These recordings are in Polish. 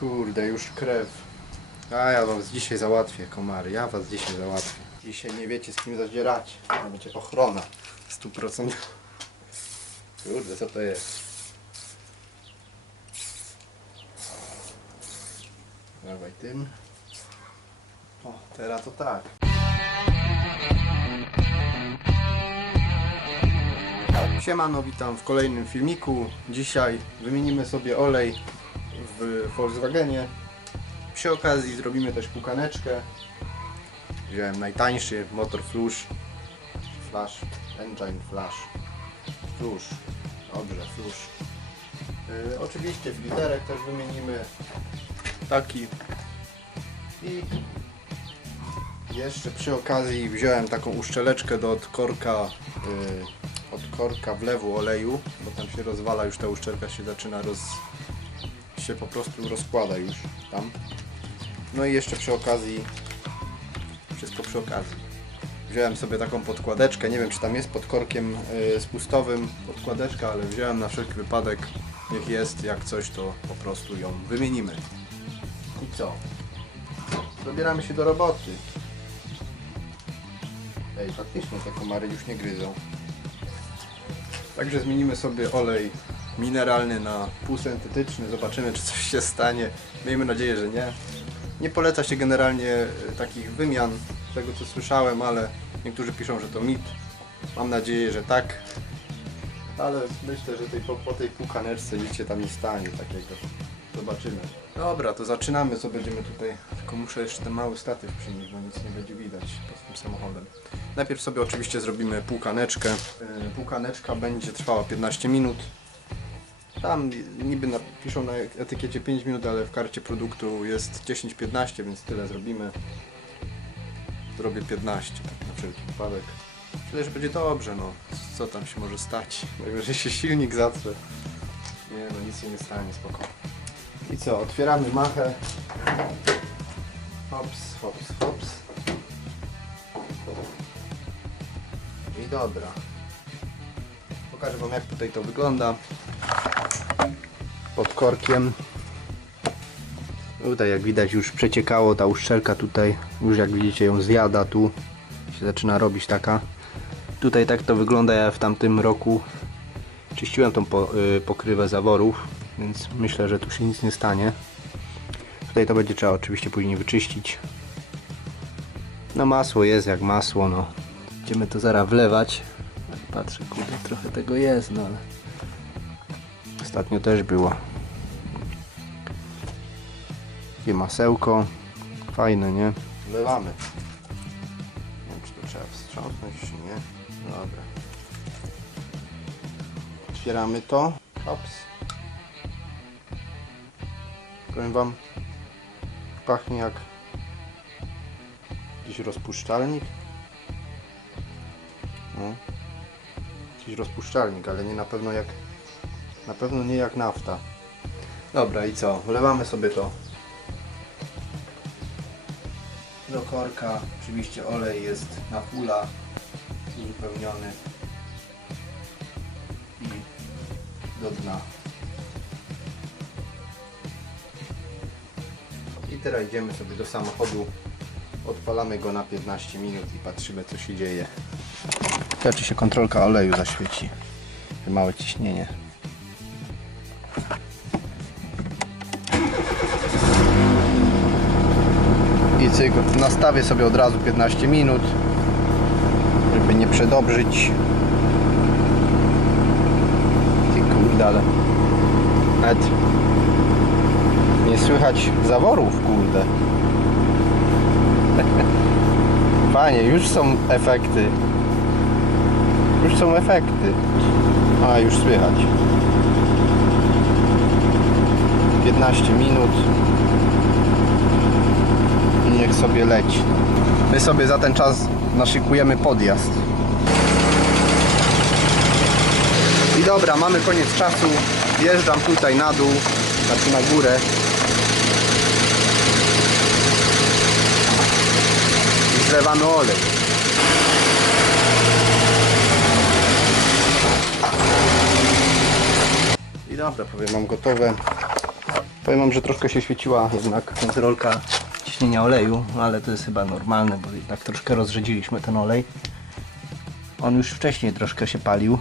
Kurde, już krew. A ja was dzisiaj załatwię, komary. Ja was dzisiaj załatwię. Dzisiaj nie wiecie z kim zadzierać. Będzie ochrona. 100%. Kurde, co to jest? Dawaj tym. O, teraz to tak. Siemano, witam w kolejnym filmiku. Dzisiaj wymienimy sobie olej w Volkswagenie. Przy okazji zrobimy też pukaneczkę. Wziąłem najtańszy motor Flush. Flash, Engine Flash. Flush. Dobrze, Flush. Yy, oczywiście filterek też wymienimy. Taki. I jeszcze przy okazji wziąłem taką uszczeleczkę do odkorka, yy, odkorka wlewu oleju, bo tam się rozwala już ta uszczelka się zaczyna roz, się po prostu rozkłada już tam. No i jeszcze przy okazji, wszystko przy okazji. Wziąłem sobie taką podkładeczkę, nie wiem czy tam jest pod korkiem yy, spustowym podkładeczka, ale wziąłem na wszelki wypadek, niech jest, jak coś to po prostu ją wymienimy. I co? Zabieramy się do roboty. Ej, faktycznie te komary już nie gryzą. Także zmienimy sobie olej mineralny na półsyntetyczny. Zobaczymy, czy coś się stanie. Miejmy nadzieję, że nie. Nie poleca się generalnie e, takich wymian, z tego co słyszałem, ale niektórzy piszą, że to mit. Mam nadzieję, że tak. Ale myślę, że tej, po, po tej pukaneczce nic się tam nie stanie takiego. Zobaczymy. Dobra, to zaczynamy, co będziemy tutaj. Tylko muszę jeszcze ten mały statyw przynieść, bo nic nie będzie widać pod tym samochodem. Najpierw sobie oczywiście zrobimy półkaneczkę. Yy, Półkaneczka będzie trwała 15 minut. Tam niby napiszą na etykiecie 5 minut, ale w karcie produktu jest 10-15, więc tyle zrobimy. Zrobię 15, tak na wszelki wypadek. Myślę, że będzie dobrze, no. Co tam się może stać? Najwyżej się silnik zatrze. Nie, no nic się nie stanie, spoko. I co, otwieramy machę. Hops, hops, hops. I dobra. Pokażę wam jak tutaj to wygląda. Pod korkiem. Tutaj jak widać już przeciekało ta uszczelka tutaj. Już jak widzicie ją zjada tu. Się zaczyna robić taka. Tutaj tak to wygląda ja w tamtym roku czyściłem tą po, y, pokrywę zaworów, więc myślę, że tu się nic nie stanie. Tutaj to będzie trzeba oczywiście później wyczyścić. No masło jest jak masło, no. Będziemy to zaraz wlewać. Patrzę, kurde, trochę tego jest, no ale ostatnio też było. Takie masełko. Fajne, nie? Wlewamy. Nie wiem, czy to trzeba wstrząsnąć, czy nie. Dobra. Otwieramy to. Ops. Powiem wam, pachnie jak jakiś rozpuszczalnik. No. Jakiś rozpuszczalnik, ale nie na pewno jak na pewno nie jak nafta. Dobra i co? Wlewamy sobie to do korka. Oczywiście olej jest na fula uzupełniony i do dna. I teraz idziemy sobie do samochodu, odpalamy go na 15 minut i patrzymy co się dzieje. Czy się kontrolka oleju zaświeci. Małe ciśnienie. Cyk, nastawię sobie od razu 15 minut, żeby nie przedobrzyć. Ty kurde, ale nie słychać zaworów, kurde. Panie, już są efekty. Już są efekty. A, już słychać. 15 minut. Niech sobie leci. My sobie za ten czas naszykujemy podjazd. I dobra, mamy koniec czasu. Wjeżdżam tutaj na dół, znaczy na górę. I zlewamy olej. I dobra, powiem, mam gotowe. Powiem wam, że troszkę się świeciła jednak kontrolka ciśnienia oleju, ale to jest chyba normalne, bo jednak troszkę rozrzedziliśmy ten olej. On już wcześniej troszkę się palił.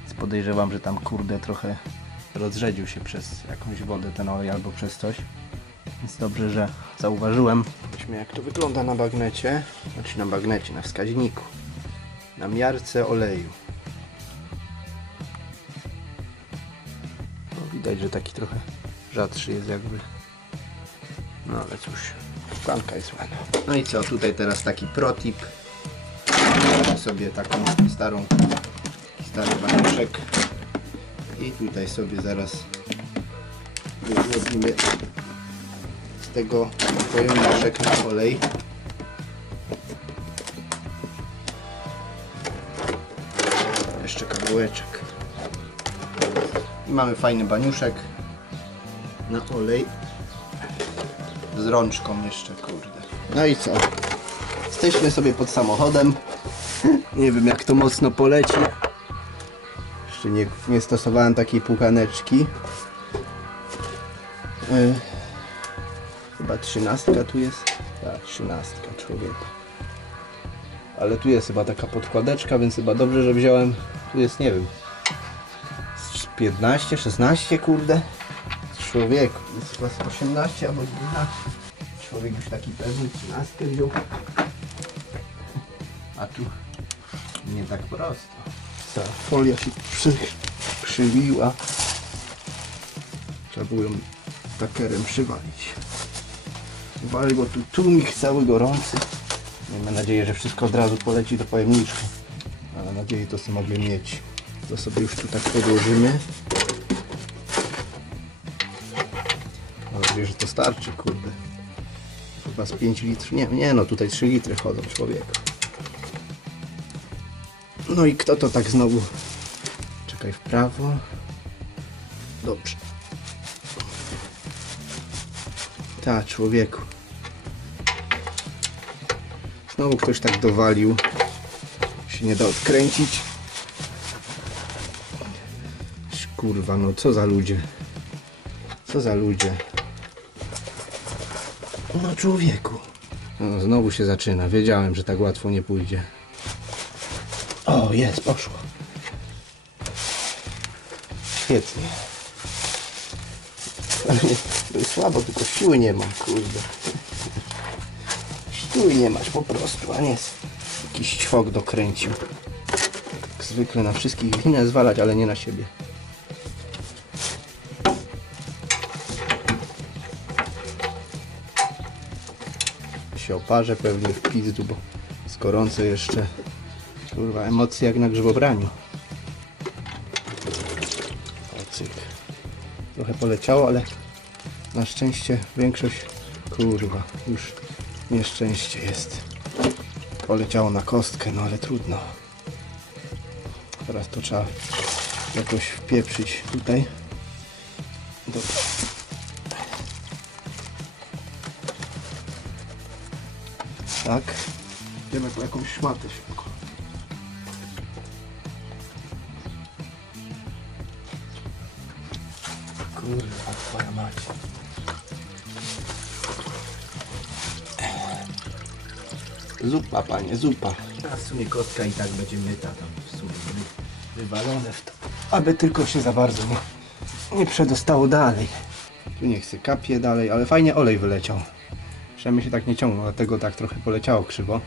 Więc podejrzewam, że tam kurde trochę rozrzedził się przez jakąś wodę ten olej albo przez coś. Więc dobrze, że zauważyłem. Zobaczmy jak to wygląda na bagnecie. Znaczy na bagnecie, na wskaźniku. Na miarce oleju. Widać, że taki trochę rzadszy jest jakby. No ale cóż, szklanka jest ładna. No i co, tutaj teraz taki protip. Mamy sobie taką starą, stary banuszek. I tutaj sobie zaraz wyłowimy z tego pojemniczek na olej. Jeszcze kawałeczek. I mamy fajny baniuszek na olej. Z rączką jeszcze, kurde. No i co? Jesteśmy sobie pod samochodem. Nie wiem jak to mocno poleci. Jeszcze nie, nie stosowałem takiej pukaneczki. Yy, chyba trzynastka tu jest. Tak, trzynastka człowieku. Ale tu jest chyba taka podkładeczka, więc chyba dobrze, że wziąłem. Tu jest, nie wiem, z 15, 16, kurde. Człowieku, jest chyba z 18 albo 12. Człowiek już taki pewny, 13 wziął. A tu nie tak prosto. Ta folia się przy, przywiła. Trzeba było ją takerem przywalić. Uważaj, bo tu tłumik cały gorący. Miejmy nadzieję, że wszystko od razu poleci do pojemniczki. Ale nadzieję to sobie mogę mieć. To sobie już tu tak podłożymy. Mam nadzieję, że to starczy, kurde. Chyba z 5 litrów. Nie, nie no, tutaj 3 litry chodzą człowieku. No i kto to tak znowu? Czekaj w prawo. Dobrze. Ta, człowieku. Znowu ktoś tak dowalił. Się nie da odkręcić. Kurwa, no co za ludzie. Co za ludzie. No człowieku. No, znowu się zaczyna. Wiedziałem, że tak łatwo nie pójdzie. O, jest, poszło. Świetnie. Ale nie, słabo, tylko siły nie mam, kurde. Siły nie masz po prostu, a nie jakiś ćwok dokręcił. Jak zwykle na wszystkich winę zwalać, ale nie na siebie. Się oparze pewnie w pizdu, bo jest gorąco jeszcze. Kurwa, emocje jak na grzybobraniu. O, cyk. Trochę poleciało, ale na szczęście większość, kurwa, już nieszczęście jest. Poleciało na kostkę, no ale trudno. Teraz to trzeba jakoś wpieprzyć tutaj. Tak. Idziemy po jakąś szmatę szybko. Kurwa, twoja mać. Zupa, panie, zupa. A w sumie kostka i tak będzie myta tam w sumie wy- wywalone w to. Aby tylko się za bardzo nie, nie przedostało dalej. Tu nie chcę kapie dalej, ale fajnie olej wyleciał. Przynajmniej się tak nie ciągnął, dlatego tak trochę poleciało krzywo.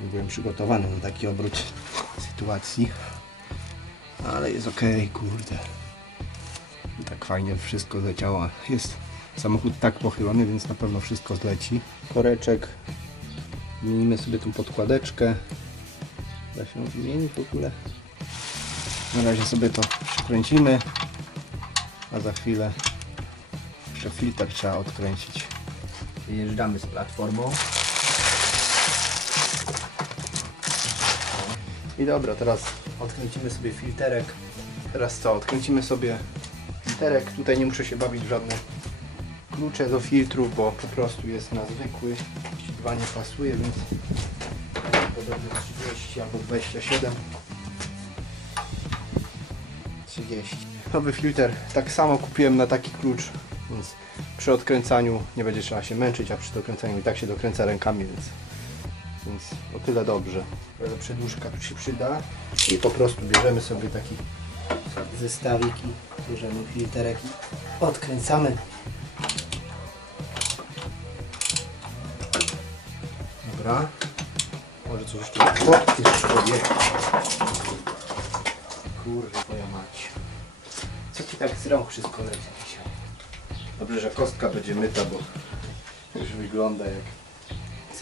Nie byłem przygotowany na taki obrót sytuacji. Ale jest ok, kurde. I tak fajnie wszystko zleciało. Jest samochód tak pochylony, więc na pewno wszystko zleci. Koreczek. Zmienimy sobie tą podkładeczkę. Da się zmienić w ogóle. Na razie sobie to przykręcimy. A za chwilę jeszcze filtr trzeba odkręcić. Wyjeżdżamy z platformą. I dobra, teraz odkręcimy sobie filterek. Teraz co? Odkręcimy sobie filterek. Tutaj nie muszę się bawić w żadne klucze do filtrów, bo po prostu jest na zwykły. Dwa nie pasuje, więc podobnie 30 albo 27. 30. nowy filtr. Tak samo kupiłem na taki klucz, więc przy odkręcaniu nie będzie trzeba się męczyć, a przy dokręcaniu i tak się dokręca rękami, więc, więc o tyle dobrze. Przedłużka tu się przyda i po prostu bierzemy sobie taki zestawik i bierzemy filterek i odkręcamy. Dobra. Może coś jeszcze podpisz człowiek. Kurde, twoja. Co ci tak z rąk wszystko leci? Dobrze, że kostka będzie myta, bo już wygląda jak...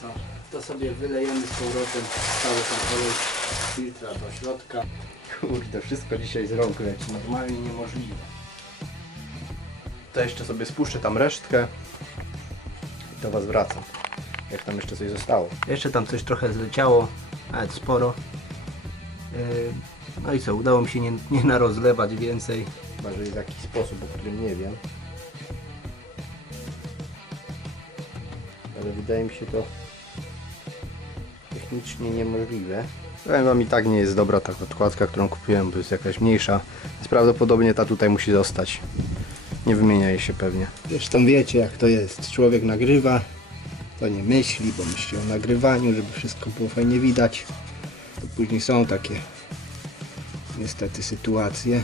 Co? To sobie wylejemy z powrotem cały ten olej z filtra do środka. Kurde, wszystko dzisiaj z rąk leci. Normalnie niemożliwe. To jeszcze sobie spuszczę tam resztkę i do Was wracam. Jak tam jeszcze coś zostało. Jeszcze tam coś trochę zleciało, nawet sporo. Yy, No i co, udało mi się nie, nie narozlewać więcej. Chyba, że jest jakiś sposób, o którym nie wiem. Ale wydaje mi się to technicznie niemożliwe. Powiem Wam i tak nie jest dobra ta odkładka, którą kupiłem, bo jest jakaś mniejsza. Więc prawdopodobnie ta tutaj musi zostać. Nie wymienia jej się pewnie. Zresztą wiecie jak to jest. Człowiek nagrywa, to nie myśli, bo myśli o nagrywaniu, żeby wszystko było fajnie widać. To później są takie niestety sytuacje,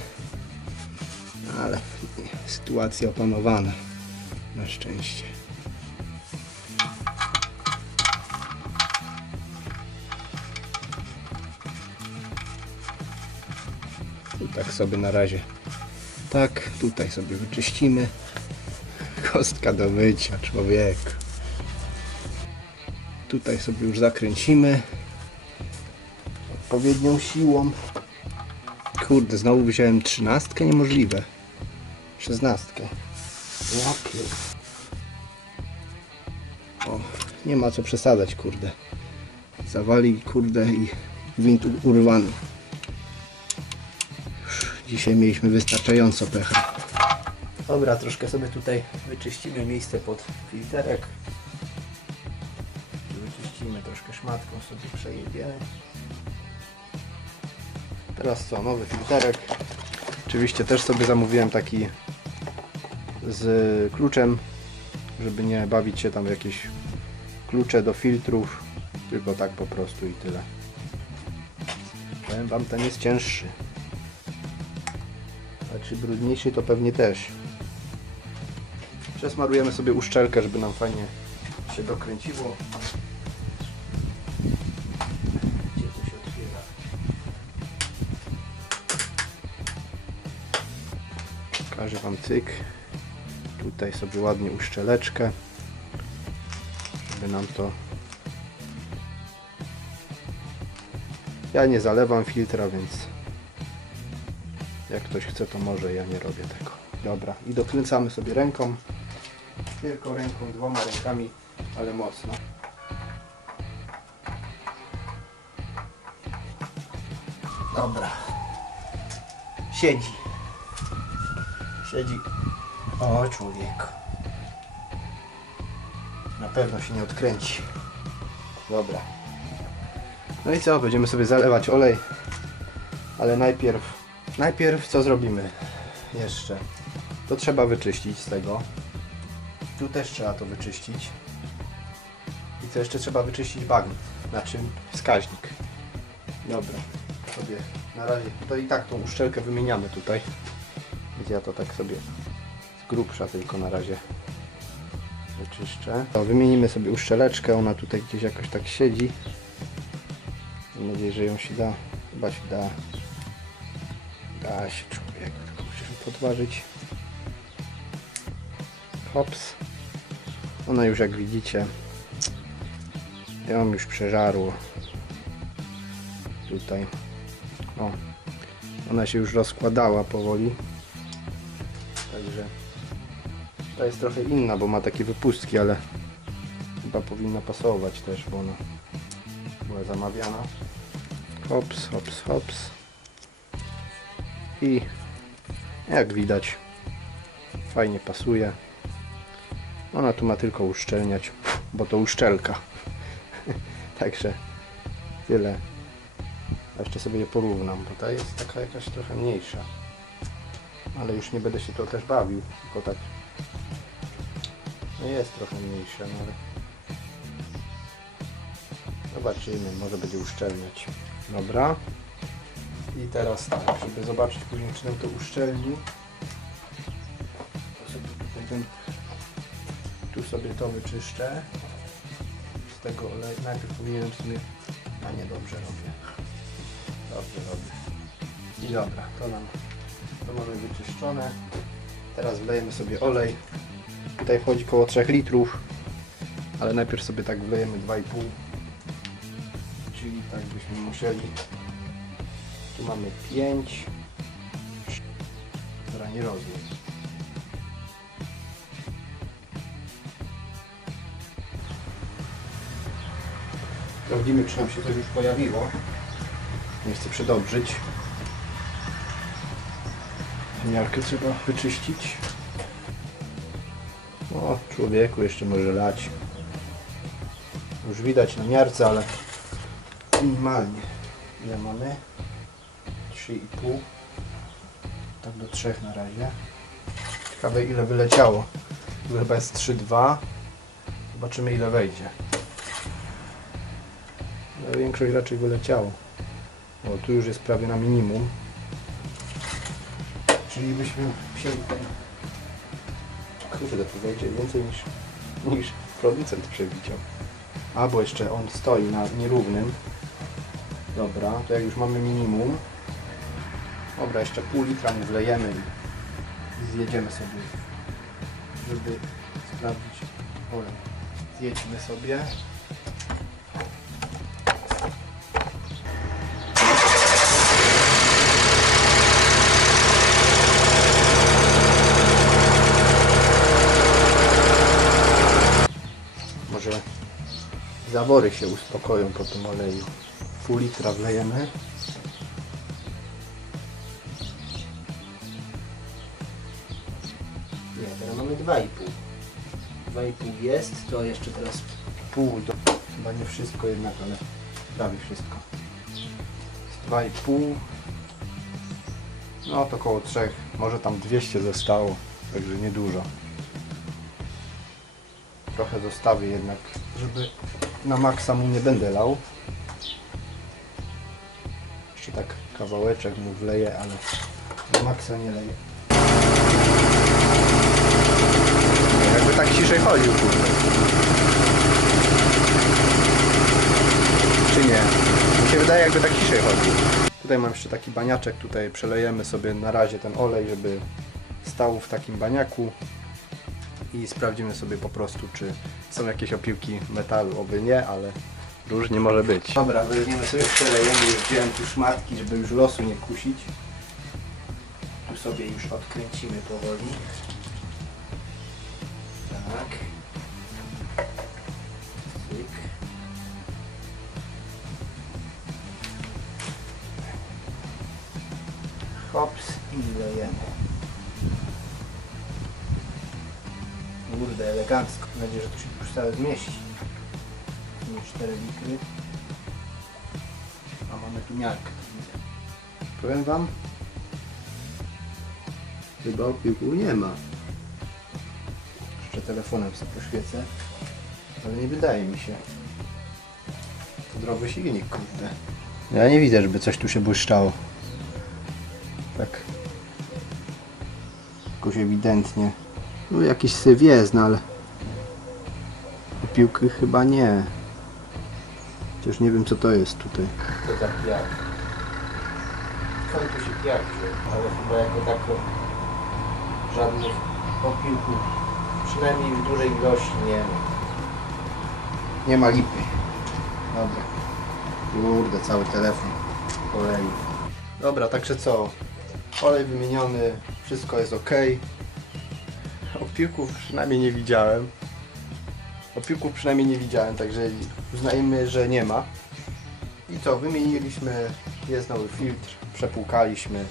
ale sytuacje opanowane na szczęście. Tak sobie na razie tak, tutaj sobie wyczyścimy. Kostka do mycia, człowiek. Tutaj sobie już zakręcimy odpowiednią siłą. Kurde, znowu wziąłem trzynastkę, niemożliwe. Szesnastkę. Łapie. O, nie ma co przesadzać, kurde. Zawali, kurde, i gwint u- urwany. Dzisiaj mieliśmy wystarczająco pecha. Dobra, troszkę sobie tutaj wyczyścimy miejsce pod filterek. Wyczyścimy troszkę szmatką, sobie przejedziemy. Teraz co, nowy filterek. Oczywiście też sobie zamówiłem taki z kluczem, żeby nie bawić się tam w jakieś klucze do filtrów, tylko tak po prostu i tyle. Powiem Wam, ten jest cięższy. Czy brudniejszy to pewnie też. Przesmarujemy sobie uszczelkę, żeby nam fajnie się dokręciło. Gdzie to się otwiera? Pokażę Wam cyk. Tutaj sobie ładnie uszczeleczkę, żeby nam to... Ja nie zalewam filtra, więc jak ktoś chce, to może, ja nie robię tego. Dobra, i dokręcamy sobie ręką. Tylko ręką, dwoma rękami, ale mocno. Dobra. Siedzi. Siedzi. O, człowieku. Na pewno się nie odkręci. Dobra. No i co? Będziemy sobie zalewać olej. Ale najpierw Najpierw co zrobimy jeszcze? To trzeba wyczyścić z tego. Tu też trzeba to wyczyścić. I co jeszcze trzeba wyczyścić bagn. Znaczy wskaźnik. Dobra. Sobie na razie. To i tak tą uszczelkę wymieniamy tutaj. Więc ja to tak sobie z grubsza tylko na razie wyczyszczę. To wymienimy sobie uszczeleczkę. Ona tutaj gdzieś jakoś tak siedzi. Mam nadzieję, że ją się da. Chyba się da. Da się człowieku, tylko podważyć. Hops. Ona już jak widzicie ją już przeżarło. Tutaj. O. Ona się już rozkładała powoli. Także ta jest trochę inna, bo ma takie wypustki, ale chyba powinna pasować też, bo ona była zamawiana. Hops, hops, hops i jak widać fajnie pasuje ona tu ma tylko uszczelniać bo to uszczelka także tyle jeszcze sobie je porównam bo ta jest taka jakaś trochę mniejsza Ale już nie będę się to też bawił, tylko tak. No jest trochę mniejsze, no ale. Zobaczymy, może będzie uszczelniać. Dobra. I teraz tak, żeby zobaczyć później, czy nam to uszczelni. Ten, tu sobie to wyczyszczę. Z tego oleju. Najpierw powinienem w sumie. A nie dobrze robię. Dobrze robię. I dobra, to nam to mamy wyczyszczone. Teraz wlejemy sobie olej. Tutaj wchodzi około 3 litrów, ale najpierw sobie tak wlejemy 2,5. Czyli tak byśmy musieli. Tu mamy 5. Dobra, nie rozumiem. Sprawdzimy, czy nam się coś już pojawiło. Nie chcę przedobrzyć. Miarkę trzeba wyczyścić. O, człowieku jeszcze może lać. Już widać na miarce, ale minimalnie. Ile mamy? 3,5. Tak do 3 na razie. Ciekawe ile wyleciało. Tu chyba jest 3,2. Zobaczymy ile wejdzie. No, większość raczej wyleciało. O, tu już jest prawie na minimum. Czyli byśmy wzięli ten... Kurde, tu wejdzie więcej niż, niż producent przewidział. A, bo jeszcze on stoi na nierównym. Dobra, to jak już mamy minimum. Dobra, jeszcze pół litra mu wlejemy i zjedziemy sobie, żeby sprawdzić olej. Zjedźmy sobie. Może zawory się uspokoją po tym oleju. Pół litra wlejemy. 2,5. 2,5 jest, to jeszcze teraz Pół do... Chyba nie wszystko jednak, ale prawie wszystko. Z 2,5 No to około 3. Może tam 200 zostało, także niedużo. Trochę zostawię jednak, żeby na maksa mu nie będę lał. Jeszcze tak kawałeczek mu wleję, ale na maksa nie leję. Jakby tak ciszej chodził, kurde. Czy nie? Mi się wydaje jakby tak ciszej chodził. Tutaj mam jeszcze taki baniaczek, tutaj przelejemy sobie na razie ten olej, żeby stał w takim baniaku i sprawdzimy sobie po prostu, czy są jakieś opiłki metalu, oby nie, ale różnie może być. Dobra, weźmiemy sobie przelejemy, już wziąłem tu szmatki, żeby już losu nie kusić. Tu sobie już odkręcimy powoli. Hops i lejemy. Kurde, elegancko. Mam nadzieję, że to się już całe zmieści. Tu już 4 litry. A mamy tu miarkę. Powiem wam, chyba opiłków nie ma. Jeszcze telefonem sobie poświecę. Ale nie wydaje mi się. To zdrowy silnik, kurde. Ja nie widzę, żeby coś tu się błyszczało. Jakoś ewidentnie. No jakiś syf jest, no ale... Piłki chyba nie. Chociaż nie wiem co to jest tutaj. to za piach. Skąd tu się wziął? Ale chyba jako tako żadnych opiłków, przynajmniej w dużej ilości nie ma. Nie ma lipy. Dobra. Kurde, cały telefon oleju. Dobra, także co? Olej wymieniony, wszystko jest ok. Opiłków przynajmniej nie widziałem. Opiłków przynajmniej nie widziałem, także uznajmy, że nie ma. I co, wymieniliśmy, jest nowy filtr, przepłukaliśmy,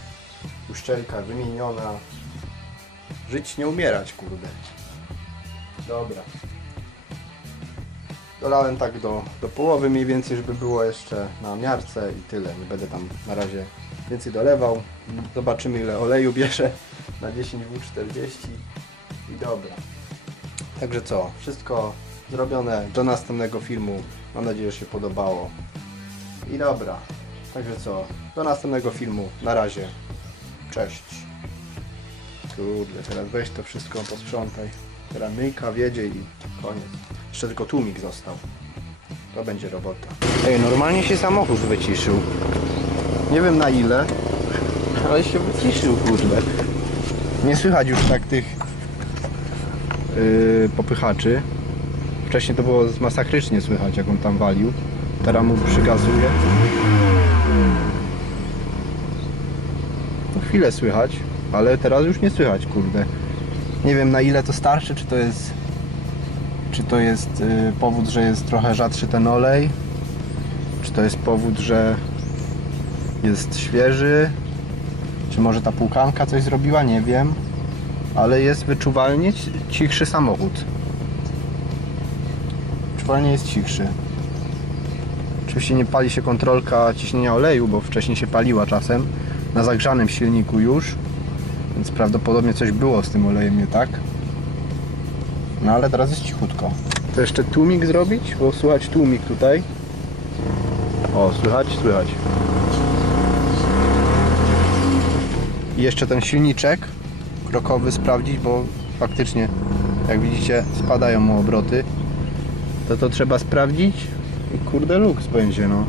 uszczelka wymieniona. Żyć nie umierać, kurde. Dobra. Dolałem tak do, do połowy mniej więcej, żeby było jeszcze na miarce i tyle. Nie będę tam na razie więcej dolewał. Zobaczymy ile oleju bierze na 10W40 i dobra. Także co, wszystko zrobione do następnego filmu. Mam nadzieję, że się podobało. I dobra. Także co, do następnego filmu. Na razie. Cześć. Kurde, teraz weź to wszystko, posprzątaj. Teraz myjka wiedzie i koniec. Jeszcze tylko tłumik został. To będzie robota. Ej, normalnie się samochód wyciszył. Nie wiem na ile, ale się wyciszył, kurde. Nie słychać już tak tych yy, popychaczy. Wcześniej to było masakrycznie słychać, jak on tam walił. Teraz mu przygazuje. To chwilę słychać, ale teraz już nie słychać, kurde. Nie wiem na ile to starczy, czy to jest czy to jest y, powód, że jest trochę rzadszy ten olej, czy to jest powód, że jest świeży, czy może ta półkanka coś zrobiła, nie wiem, ale jest wyczuwalnie ci- cichszy samochód. Wyczuwalnie jest cichszy. Oczywiście nie pali się kontrolka ciśnienia oleju, bo wcześniej się paliła czasem na zagrzanym silniku już, więc prawdopodobnie coś było z tym olejem nie tak. No ale teraz jest cichutko. To jeszcze tłumik zrobić, bo słychać tłumik tutaj. O, słychać? Słychać. I jeszcze ten silniczek krokowy sprawdzić, bo faktycznie, jak widzicie, spadają mu obroty. To to trzeba sprawdzić i kurde luks będzie, no.